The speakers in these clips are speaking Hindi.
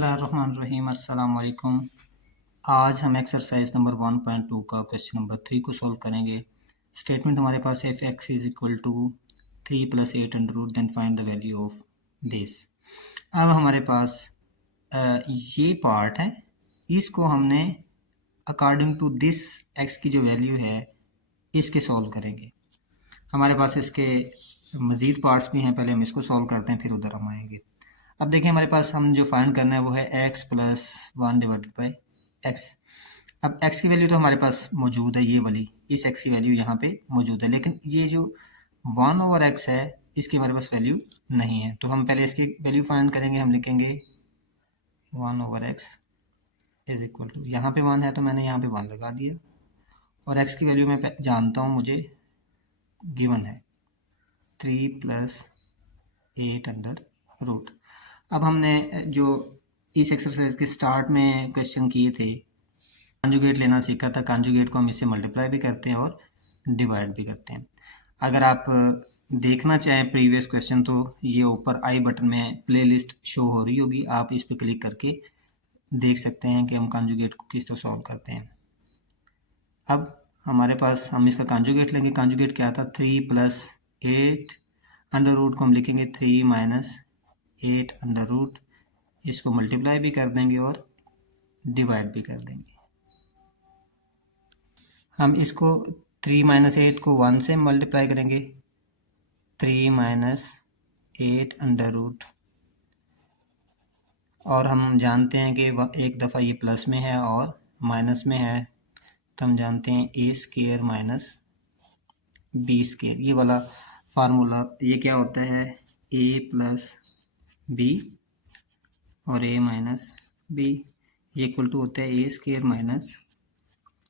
बिस्मिल्लाहिर्रहमानिर्रहीम। अस्सलाम वालेकुम। आज हम एक्सरसाइज नंबर 1.2 का क्वेश्चन नंबर 3 को सॉल्व करेंगे। स्टेटमेंट हमारे पास है, if x is equal to 3 + 8 under root then find the value of this. अब हमारे पास ये पार्ट है, इसको हमने अकॉर्डिंग टू दिस एक्स की जो वैल्यू है इसके सॉल्व करेंगे। हमारे पास इसके मज़ीद पार्ट्स भी हैं, पहले हम इसको सॉल्व करते हैं फिर उधर हम आएंगे। अब देखिए, हमारे पास हम जो फाइंड करना है वो है x + 1 डिवाइडेड बाई एक्स। अब x की वैल्यू तो हमारे पास मौजूद है, ये वाली इस x की वैल्यू यहाँ पे मौजूद है, लेकिन ये जो 1/x है इसकी हमारे पास वैल्यू नहीं है। तो हम पहले इसकी वैल्यू फाइंड करेंगे। हम लिखेंगे 1/x इज इक्वल टू, यहाँ पे 1 है तो मैंने यहाँ पे 1 लगा दिया, और x की वैल्यू मैं जानता हूँ, मुझे गिवन है 3 + 8 अंडर रूट। अब हमने जो इस एक्सरसाइज के स्टार्ट में क्वेश्चन किए थे, कॉन्जुगेट लेना सीखा था। कॉन्जुगेट को हम इससे मल्टीप्लाई भी करते हैं और डिवाइड भी करते हैं। अगर आप देखना चाहें प्रीवियस क्वेश्चन तो ये ऊपर आई बटन में प्लेलिस्ट शो हो रही होगी, आप इस पर क्लिक करके देख सकते हैं कि हम कॉन्जुगेट को किस तरह सॉल्व करते हैं। अब हमारे पास हम इसका कॉन्जुगेट लेंगे। कॉन्जुगेट क्या था, 3 + 8 अंडर रूट को हम लिखेंगे 3 - 8 अंडर रूट। इसको मल्टीप्लाई भी कर देंगे और डिवाइड भी कर देंगे। हम इसको 3 - 8 को 1 से मल्टीप्लाई करेंगे, 3 - 8 अंडर रूट। और हम जानते हैं कि एक दफ़ा ये प्लस में है और माइनस में है, तो हम जानते हैं a² - b²। ये वाला फार्मूला, ये क्या होता है, a + b और a - b ये इक्वल टू होता है a²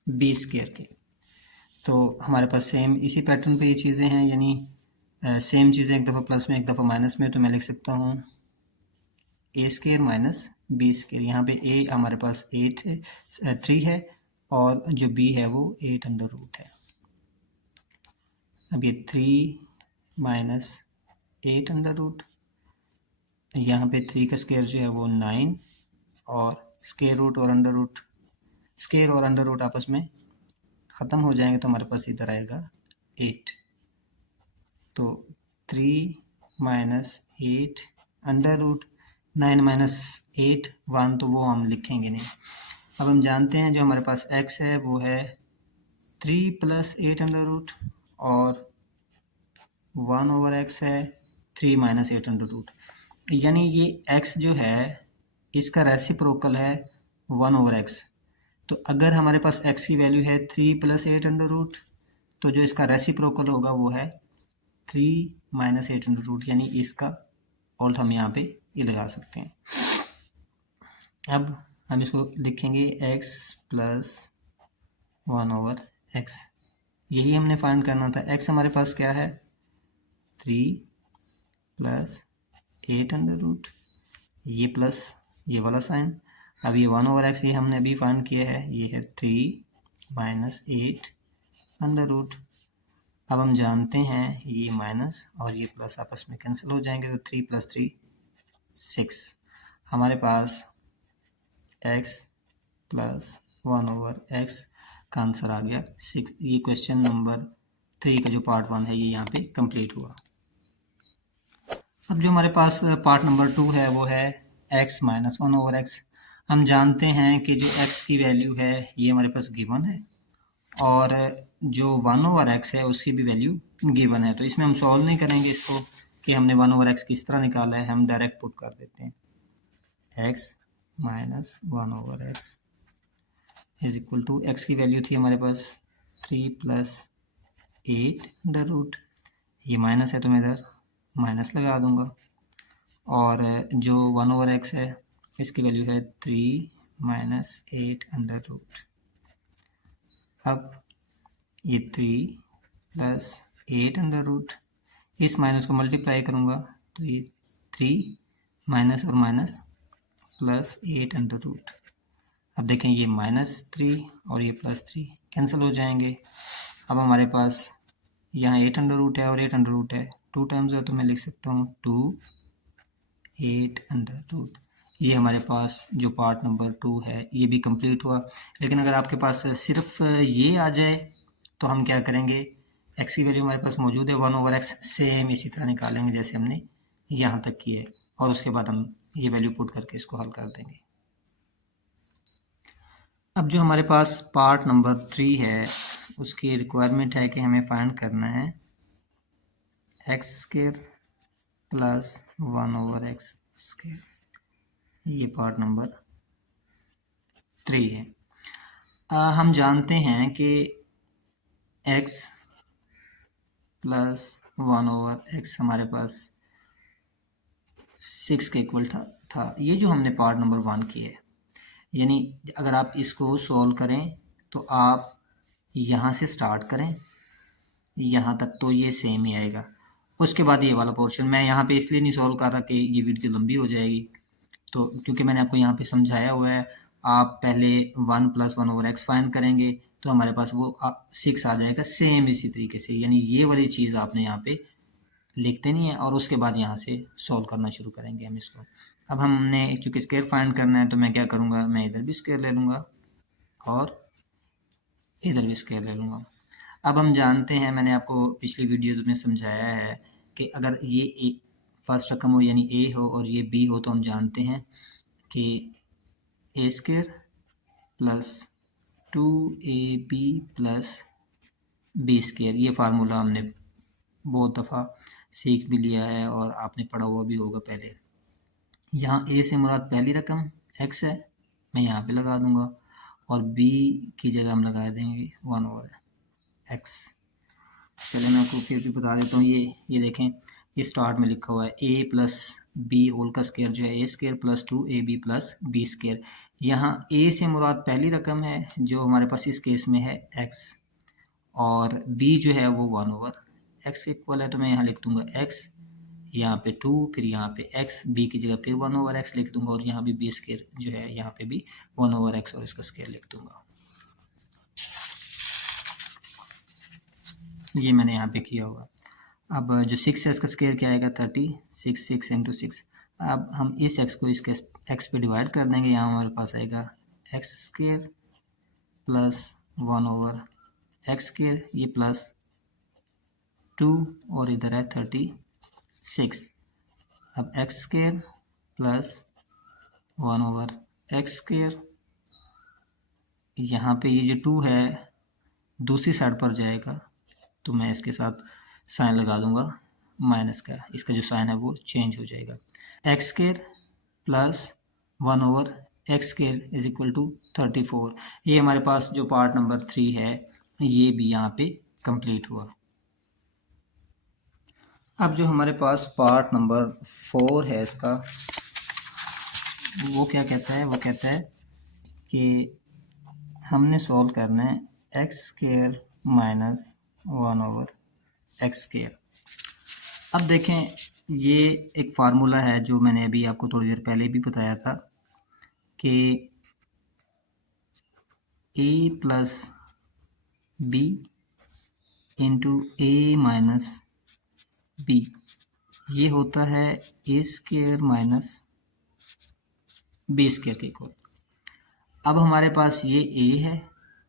- b² के। तो हमारे पास सेम इसी पैटर्न पे ये चीज़ें हैं, यानी सेम चीज़ें एक दफ़ा प्लस में एक दफ़ा माइनस में। तो मैं लिख सकता हूँ a² - b²। यहाँ पे a हमारे पास 8 है, 3 है, और जो b है वो 8 अंडर रूट है। अब ये 3 - 8 अंडर रूट, यहाँ पे 3 का स्क्वायर जो है वो 9, और स्क्वायर रूट और अंडर रूट, स्क्वायर और अंडर रूट आपस में ख़त्म हो जाएंगे, तो हमारे पास इधर आएगा 8। तो 3 - 8 अंडर रूट, 9 - 8 1, तो वो हम लिखेंगे नहीं। अब हम जानते हैं जो हमारे पास x है वो है 3 + 8 अंडर रूट, और 1/x है 3 - 8 अंडर रूट। यानी ये x जो है इसका रेसिप्रोकल है 1/x। तो अगर हमारे पास x की वैल्यू है 3 + 8 अंडर रूट, तो जो इसका रेसिप्रोकल होगा वो है 3 - 8 अंडर रूट, यानी इसका ऑल्ट हम यहाँ पे ये लगा सकते हैं। अब हम इसको लिखेंगे x + 1/x। यही हमने फाइंड करना था। x हमारे पास क्या है, 3 + 8 अंडर रूट, ये प्लस ये वाला साइन। अब ये 1/x ये हमने अभी फाइंड किया है, ये है 3 - 8 अंडर रूट। अब हम जानते हैं ये माइनस और ये प्लस आपस में कैंसिल हो जाएंगे, तो 3 + 3 6। हमारे पास x + 1/x का आंसर आ गया 6। ये क्वेश्चन नंबर 3 का जो पार्ट 1 है ये यहाँ पे कंप्लीट हुआ। अब जो हमारे पास पार्ट नंबर 2 है वो है x - 1/x। हम जानते हैं कि जो x की वैल्यू है ये हमारे पास गिवन है, और जो 1/x है उसकी भी वैल्यू गिवन है। तो इसमें हम सॉल्व नहीं करेंगे इसको कि हमने 1/x किस तरह निकाला है, हम डायरेक्ट पुट कर देते हैं। x - 1/x is equal to, x की वैल्यू थी हमारे पास 3 + 8 अंडर रूट, ये माइनस है तो मैं इधर माइनस लगा दूंगा, और जो 1/x है इसकी वैल्यू है 3 - 8 अंडर रूट। अब ये 3 + 8 अंडर रूट, इस माइनस को मल्टीप्लाई करूँगा तो ये 3 माइनस और माइनस प्लस 8 अंडर रूट। अब देखें ये -3 और ये +3 कैंसिल हो जाएंगे। अब हमारे पास यहाँ 8 अंडर रूट है और 8 अंडर रूट है, 2 टाइम्स है, तो मैं लिख सकता हूँ 2 8 अंडर रूट। ये हमारे पास जो पार्ट नंबर 2 है ये भी कंप्लीट हुआ। लेकिन अगर आपके पास सिर्फ ये आ जाए तो हम क्या करेंगे, एक्स की वैल्यू हमारे पास मौजूद है 1/x, सेम इसी तरह निकालेंगे जैसे हमने यहाँ तक की है, और उसके बाद हम ये वैल्यू पुट करके इसको हल कर देंगे। अब जो हमारे पास पार्ट नंबर 3 है उसकी रिक्वायरमेंट है कि हमें फाइंड करना है x² प्लस 1/x²। ये पार्ट नंबर 3 है। हम जानते हैं कि x प्लस 1/x हमारे पास 6 के इक्वल था। ये जो हमने पार्ट नंबर 1 किया है, यानी अगर आप इसको सॉल्व करें तो आप यहाँ से स्टार्ट करें यहाँ तक तो ये सेम ही आएगा। उसके बाद ये वाला पोर्शन मैं यहाँ पे इसलिए नहीं सॉल्व कर रहा कि ये वीडियो लंबी हो जाएगी, तो क्योंकि मैंने आपको यहाँ पे समझाया हुआ है। आप पहले 1 प्लस 1/x फाइंड करेंगे तो हमारे पास वो 6 आ जाएगा, सेम इसी तरीके से। यानी ये वाली चीज़ आपने यहाँ पे लिखते नहीं है और उसके बाद यहाँ से सॉल्व करना शुरू करेंगे हम इसको। अब हमने चूँकि स्क्वायर फाइंड करना है तो मैं क्या करूँगा, मैं इधर भी स्क्वायर ले लूँगा और इधर भी स्क्वायर ले लूँगा। अब हम जानते हैं, मैंने आपको पिछली वीडियो में समझाया है कि अगर ये फर्स्ट रकम हो यानी ए हो और ये बी हो तो हम जानते हैं कि a² plus 2ab plus b²। ये फार्मूला हमने बहुत दफ़ा सीख भी लिया है और आपने पढ़ा हुआ भी होगा पहले। यहाँ a से मुराद पहली रकम x है, मैं यहाँ पे लगा दूंगा, और b की जगह हम लगा देंगे 1/x। चलिए मैं आपको फिर भी बता देता हूँ। ये देखें, ये स्टार्ट में लिखा हुआ है a प्लस बी होल का स्क्वायर जो है a² plus 2ab plus b²। यहाँ a से मुराद पहली रकम है जो हमारे पास इस केस में है x, और b जो है वो 1/x इक्वल है, तो मैं यहाँ लिख दूंगा x, यहाँ पे 2, फिर यहाँ पे x, b की जगह फिर 1/x लिख दूंगा, और यहाँ भी b² जो है यहाँ पे भी 1/x और इसका स्क्वायर लिख दूंगा। ये मैंने यहाँ पे किया हुआ। अब जो 6 है इसका स्क्वायर क्या आएगा, 36, 6 इंटू 6। अब हम इस x को इसके x पे डिवाइड कर देंगे, यहाँ हमारे पास आएगा x² प्लस 1/x², ये प्लस 2 और इधर है 36। अब x² प्लस 1/x², यहाँ पे ये जो 2 है दूसरी साइड पर जाएगा, तो मैं इसके साथ साइन लगा दूंगा माइनस का, इसका जो साइन है वो चेंज हो जाएगा। x² plus 1/x² is equal to 34। ये हमारे पास जो पार्ट नंबर 3 है ये भी यहाँ पे कंप्लीट हुआ। अब जो हमारे पास पार्ट नंबर 4 है इसका, वो क्या कहता है, वो कहता है कि हमने सॉल्व करना है x² माइनस 1/x²। अब देखें, ये एक फार्मूला है जो मैंने अभी आपको थोड़ी देर पहले भी बताया था कि a plus b into a minus b, ये होता है a² माइनस b² के इक्वल। अब हमारे पास ये a है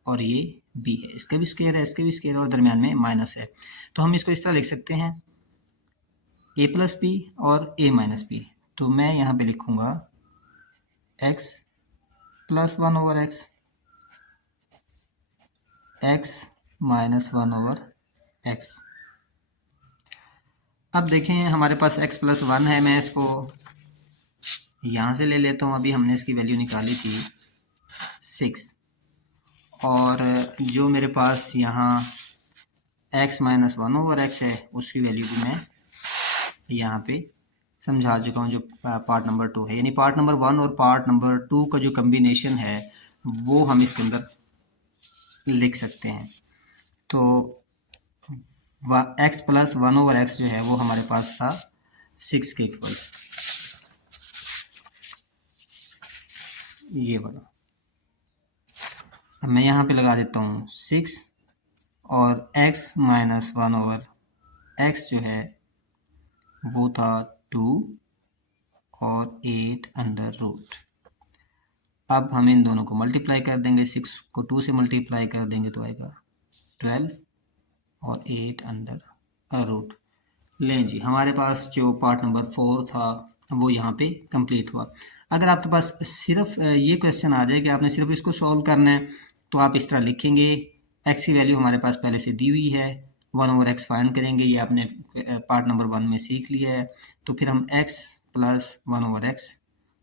और ये b है, इसका भी स्क्वायर है, इसका भी स्क्वायर है, और दरम्यान में माइनस है, तो हम इसको इस तरह लिख सकते हैं a प्लस बी और a माइनस बी। तो मैं यहाँ पे लिखूँगा x plus 1/x, x minus 1/x। अब देखें हमारे पास x प्लस 1 है, मैं इसको यहाँ से ले लेता हूँ। अभी हमने इसकी वैल्यू निकाली थी 6, और जो मेरे पास यहाँ x माइनस 1/x है उसकी वैल्यू भी मैं यहाँ पे समझा चुका हूँ, जो पार्ट नंबर 2 है। यानी पार्ट नंबर 1 और पार्ट नंबर 2 का जो कम्बिनेशन है वो हम इसके अंदर लिख सकते हैं। तो x प्लस 1/x जो है वो हमारे पास था 6 के इक्वल, ये वाला। अब मैं यहाँ पे लगा देता हूँ 6, और x माइनस 1/x जो है वो था 2, और 8 अंडर रूट। अब हम इन दोनों को मल्टीप्लाई कर देंगे, 6 को 2 से मल्टीप्लाई कर देंगे तो आएगा 12 और 8 अंडर रूट। लें जी, हमारे पास जो पार्ट नंबर 4 था वो यहाँ पे कंप्लीट हुआ। अगर आपके पास सिर्फ ये क्वेश्चन आ जाए कि आपने सिर्फ इसको सॉल्व करना है तो आप इस तरह लिखेंगे, एक्स की वैल्यू हमारे पास पहले से दी हुई है, 1/x फाइंड करेंगे, ये आपने पार्ट नंबर 1 में सीख लिया है। तो फिर हम x प्लस 1/x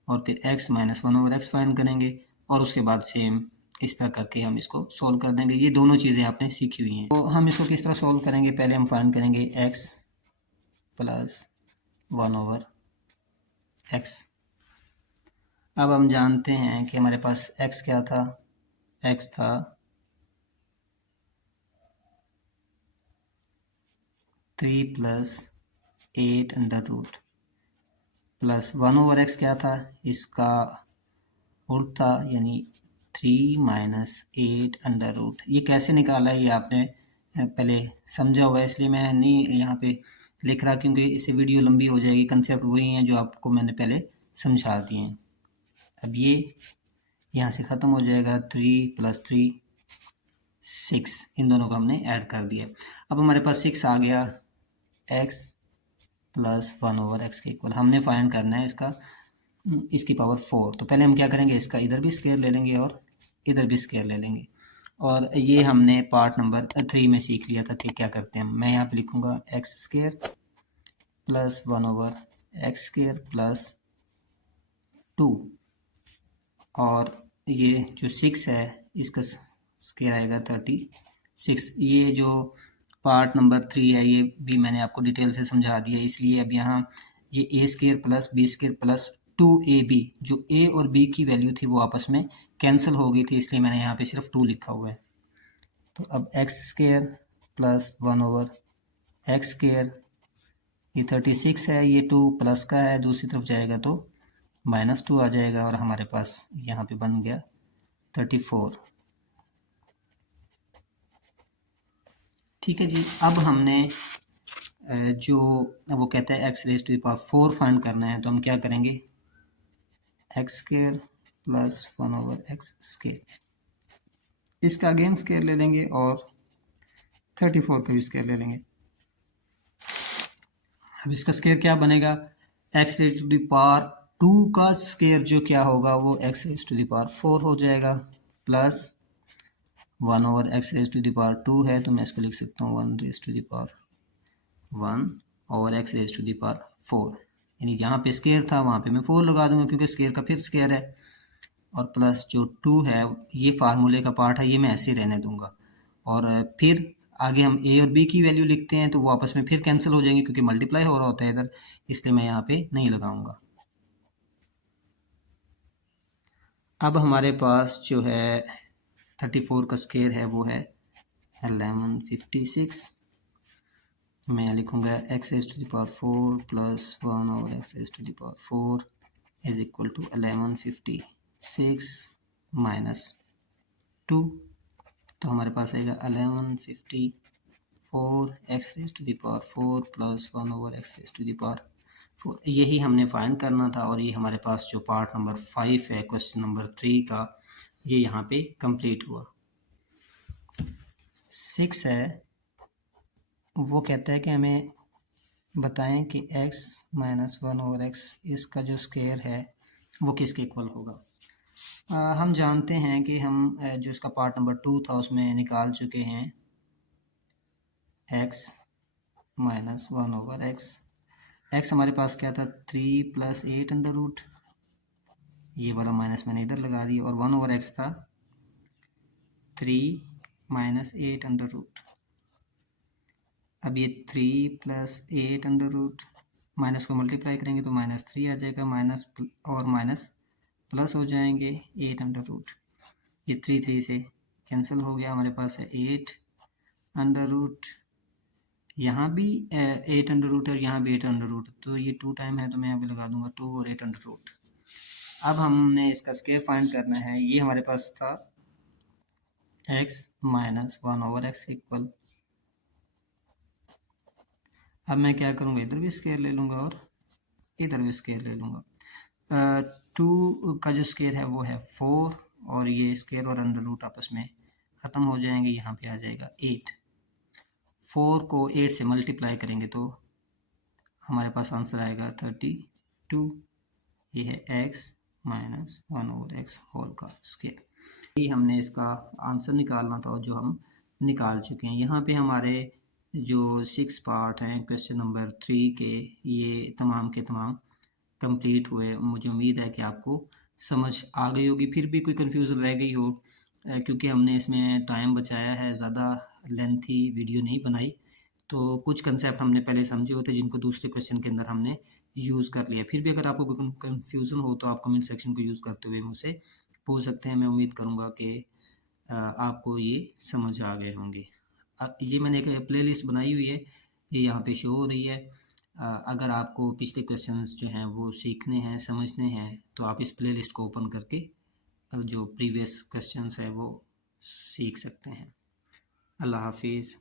और फिर x माइनस 1/x फाइंड करेंगे और उसके बाद सेम इस तरह करके हम इसको सोल्व कर देंगे। ये दोनों चीज़ें आपने सीखी हुई हैं। तो हम इसको किस तरह सोल्व करेंगे, पहले हम फाइंड करेंगे x प्लस 1/x। अब हम जानते हैं कि हमारे पास x क्या था, x था 3 plus 8 under root plus 1/x क्या था, इसका उल्ट था यानी 3 माइनस 8 अंडर रूट। ये कैसे निकाला है ये आपने पहले समझा हुआ है, इसलिए मैं नहीं यहाँ पे लिख रहा क्योंकि इससे वीडियो लंबी हो जाएगी। कंसेप्ट वही हैं जो आपको मैंने पहले समझा दिए हैं। अब ये यहाँ से ख़त्म हो जाएगा, 3 प्लस 3 6, इन दोनों को हमने ऐड कर दिया। अब हमारे पास 6 आ गया, x प्लस 1/x के इक्वल हमने फाइंड करना है इसकी पावर 4। तो पहले हम क्या करेंगे, इसका इधर भी स्क्वायर ले लेंगे और इधर भी स्क्वायर ले लेंगे। और ये हमने पार्ट नंबर 3 में सीख लिया था कि क्या करते हैं। मैं यहाँ पे लिखूँगा x square plus 1/x square plus 2 और ये जो 6 है इसका स्क्वायर आएगा 36। ये जो पार्ट नंबर 3 है ये भी मैंने आपको डिटेल से समझा दिया, इसलिए अब यहाँ ये a square plus b square plus 2ab, जो a और b की वैल्यू थी वो आपस में कैंसिल हो गई थी, इसलिए मैंने यहाँ पे सिर्फ 2 लिखा हुआ है। तो अब x square plus 1/x square, ये 36 है, ये 2 प्लस का है, दूसरी तरफ जाएगा तो -2 आ जाएगा और हमारे पास यहाँ पे बन गया 34। ठीक है जी। अब हमने जो वो कहता है x raise to the power 4 find करना है, तो हम क्या करेंगे, x square plus 1/x square, इसका अगेन स्क्वायर ले लेंगे और 34 का भी स्क्वायर ले लेंगे। अब इसका स्क्वायर क्या बनेगा, x raise to the power 2 का स्क्वायर जो क्या होगा वो x raise to the power 4 हो जाएगा, plus 1/x raise to the power 2 है तो मैं इसको लिख सकता हूँ 1 raise to the power 1/x raise to the power 4, यानी जहाँ पे स्क्वायर था वहाँ पे मैं 4 लगा दूंगा क्योंकि स्क्वायर का फिर स्क्वायर है, और प्लस जो 2 है ये फार्मूले का पार्ट है, ये मैं ऐसे रहने दूंगा। और फिर आगे हम a और b की वैल्यू लिखते हैं तो वो आपस में फिर कैंसिल हो जाएंगे क्योंकि मल्टीप्लाई हो रहा होता है इधर, इसलिए मैं यहाँ पे नहीं लगाऊंगा। अब हमारे पास जो है 34 का स्क्वायर है वो है 1156। मैं लिखूंगा x raise to the power 4 plus 1/x raise to the power 4 is equal to 1156 minus 2, तो हमारे पास आएगा 1154 x raise to the power 4 plus 1/x raise to the power 4। यही हमने फाइंड करना था और ये हमारे पास जो पार्ट नंबर 5 है क्वेश्चन नंबर 3 का, ये यहाँ पे कंप्लीट हुआ। 6 है, वो कहता है कि हमें बताएं कि x माइनस 1/x इसका जो स्क्वायर है वो किसके इक्वल होगा। हम जानते हैं कि हम जो इसका पार्ट नंबर 2 था उसमें निकाल चुके हैं x माइनस 1/x। x हमारे पास क्या था 3 प्लस 8 अंडर रूट, ये वाला माइनस मैंने इधर लगा दिया, और 1/x था 3 माइनस 8 अंडर रूट। अब ये 3 प्लस 8 अंडर रूट, माइनस को मल्टीप्लाई करेंगे तो -3 आ जाएगा, माइनस और माइनस प्लस हो जाएंगे 8 अंडर रूट, ये 3 से कैंसिल हो गया, हमारे पास है 8 अंडर रूट, यहाँ भी 8 अंडर रूट है और यहाँ भी 8 अंडर रूट, तो ये 2 टाइम है तो मैं यहाँ पे लगा दूंगा 2 और 8 अंडर रूट। अब हमने इसका स्क्वायर फाइंड करना है, ये हमारे पास था x माइनस 1/x इक्वल, अब मैं क्या करूँगा, इधर भी स्क्वायर ले लूँगा और इधर भी स्क्वायर ले लूँगा। 2 का जो स्क्वायर है वो है 4 और ये स्क्वायर और अंडर रूट आपस में ख़त्म हो जाएंगे, यहाँ पे आ जाएगा 8। 4 को 8 से मल्टीप्लाई करेंगे तो हमारे पास आंसर आएगा 32। ये है x माइनस 1 और x होल का स्क्वायर। ये हमने इसका आंसर निकालना था और जो हम निकाल चुके हैं। यहाँ पे हमारे जो 6 पार्ट हैं क्वेश्चन नंबर 3 के, ये तमाम के तमाम कंप्लीट हुए। मुझे उम्मीद है कि आपको समझ आ गई होगी। फिर भी कोई कन्फ्यूज़न रह गई हो, क्योंकि हमने इसमें टाइम बचाया है, ज़्यादा लेंथी वीडियो नहीं बनाई, तो कुछ कंसेप्ट हमने पहले समझे होते जिनको दूसरे क्वेश्चन के अंदर हमने यूज़ कर लिया। फिर भी अगर आपको कोई कन्फ्यूज़न हो तो आप कमेंट सेक्शन को यूज़ करते हुए मुझसे पूछ सकते हैं। मैं उम्मीद करूँगा कि आपको ये समझ आ गए होंगे। ये मैंने एक प्लेलिस्ट बनाई हुई है, ये यहाँ पे शो हो रही है। अगर आपको पिछले क्वेश्चंस जो हैं वो सीखने हैं, समझने हैं, तो आप इस प्लेलिस्ट को ओपन करके जो प्रीवियस क्वेश्चंस हैं वो सीख सकते हैं। अल्लाह हाफिज़।